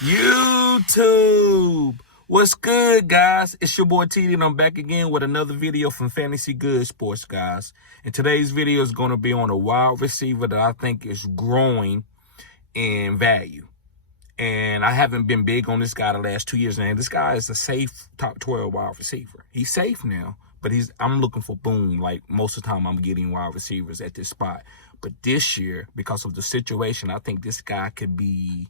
YouTube, what's good, guys? It's your boy TD, and I'm back again with another video from Fantasy Good Sports, guys. And today's video is going to be on a wide receiver that I think is growing in value. And I haven't been big on this guy the last 2 years now. This guy is a safe top 12 wide receiver. He's safe now, but I'm looking for boom. Like most of the time, I'm getting wide receivers at this spot. But this year, because of the situation, I think this guy could be,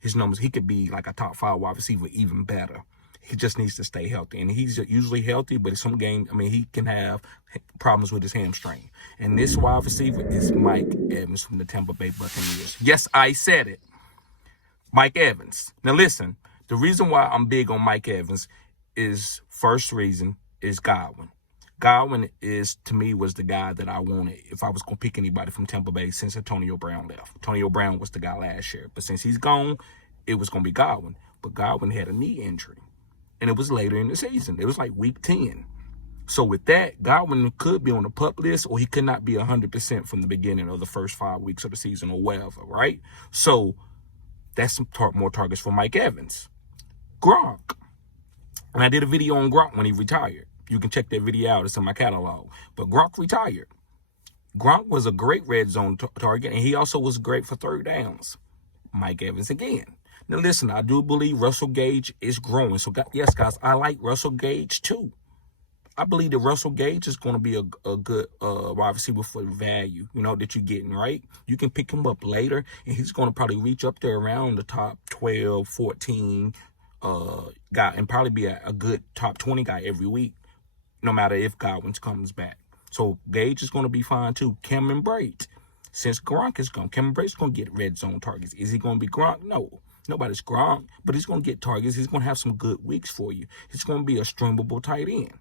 his numbers, he could be like a top 5 wide receiver, even better. He just needs to stay healthy. And he's usually healthy, but in some games, he can have problems with his hamstring. And this wide receiver is Mike Evans from the Tampa Bay Buccaneers. Yes, I said it. Mike Evans. Now listen, the reason why I'm big on Mike Evans is, first reason is Godwin. Godwin to me, was the guy that I wanted if I was going to pick anybody from Tampa Bay since Antonio Brown left. Antonio Brown was the guy last year. But since he's gone, it was going to be Godwin. But Godwin had a knee injury. And it was later in the season. It was like week 10. So with that, Godwin could be on the PUP list, or he could not be 100% from the beginning of the first 5 weeks of the season or whatever, right? So that's some more targets for Mike Evans. Gronk. And I did a video on Gronk when he retired. You can check that video out. It's in my catalog. But Gronk retired. Gronk was a great red zone target, and he also was great for third downs. Mike Evans again. Now, listen, I do believe Russell Gage is growing. So, yes, guys, I like Russell Gage, too. I believe that Russell Gage is going to be a good wide receiver for the value, that you're getting, right? You can pick him up later, and he's going to probably reach up there around the top 12, 14 guy, and probably be a good top 20 guy every week, no matter if Godwin comes back. So Gage is going to be fine, too. Cameron Brate, since Gronk is gone, Cameron Brate's going to get red zone targets. Is he going to be Gronk? No. Nobody's Gronk, but he's going to get targets. He's going to have some good weeks for you. He's going to be a streamable tight end.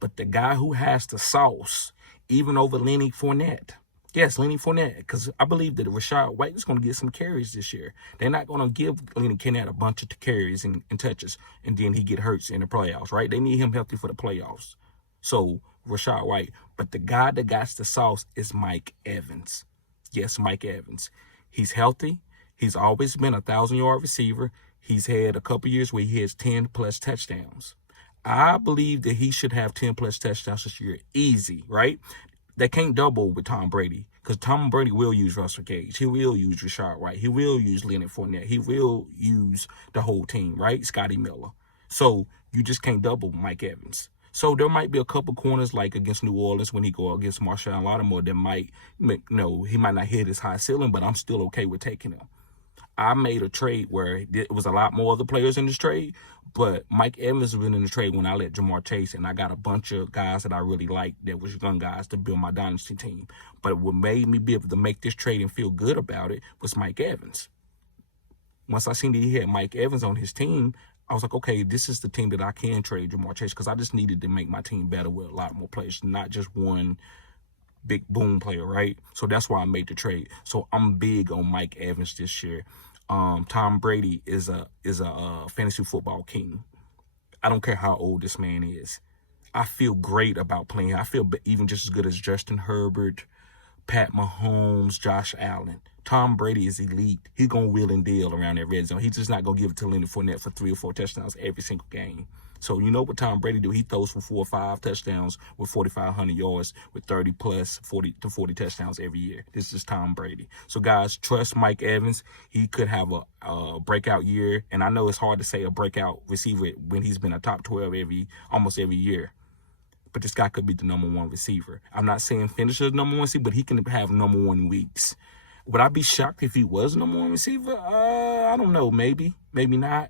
But the guy who has the sauce, even over Lenny Fournette. Yes, Lenny Fournette, because I believe that Rachaad White is going to get some carries this year. They're not going to give Lenny Fournette a bunch of carries and touches, and then he get hurt in the playoffs, right? They need him healthy for the playoffs. So, Rachaad White. But the guy that got the sauce is Mike Evans. Yes, Mike Evans. He's healthy. He's always been a 1,000-yard receiver. He's had a couple years where he has 10-plus touchdowns. I believe that he should have 10-plus touchdowns this year. Easy, right? They can't double with Tom Brady, because Tom Brady will use Russell Gage. He will use Rachaad White. He will use Leonard Fournette. He will use the whole team, right? Scotty Miller. So you just can't double Mike Evans. So there might be a couple corners, like against New Orleans when he go against Marshall Lattimore, that might, he might not hit his high ceiling, but I'm still okay with taking him. I made a trade where it was a lot more other players in this trade, but Mike Evans has been in the trade when I let Jamar Chase, and I got a bunch of guys that I really liked that was young guys to build my dynasty team. But what made me be able to make this trade and feel good about it was Mike Evans. Once I seen that he had Mike Evans on his team, I was like, okay, this is the team that I can trade Jamar Chase, because I just needed to make my team better with a lot more players, not just one big boom player, right? So that's why I made the trade. So I'm big on Mike Evans this year. Tom Brady is a fantasy football king. I don't care how old this man is. I feel great about playing. I feel even just as good as Justin Herbert, Pat Mahomes, Josh Allen. Tom Brady is elite. He's going to wheel and deal around that red zone. He's just not going to give it to Leonard Fournette for 3 or 4 touchdowns every single game. So you know what Tom Brady do? He throws for 4 or 5 touchdowns with 4,500 yards with 30-plus, 40 to 40 touchdowns every year. This is Tom Brady. So, guys, trust Mike Evans. He could have a breakout year. And I know it's hard to say a breakout receiver when he's been a top 12 almost every year. But this guy could be the number 1 receiver. I'm not saying finish as number 1 receiver, but he can have number 1 weeks. Would I be shocked if he was number 1 receiver? I don't know. Maybe. Maybe not.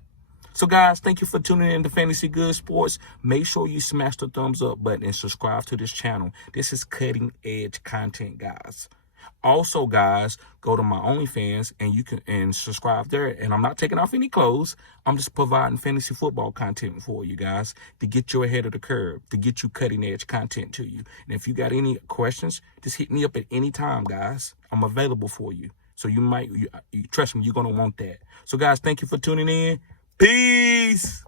So, guys, thank you for tuning in to Fantasy Good Sports. Make sure you smash the thumbs up button and subscribe to this channel. This is cutting-edge content, guys. Also, guys, go to my OnlyFans and you can subscribe there. And I'm not taking off any clothes. I'm just providing fantasy football content for you guys to get you ahead of the curve, to get you cutting-edge content to you. And if you got any questions, just hit me up at any time, guys. I'm available for you. So you trust me, you're going to want that. So, guys, thank you for tuning in. Peace.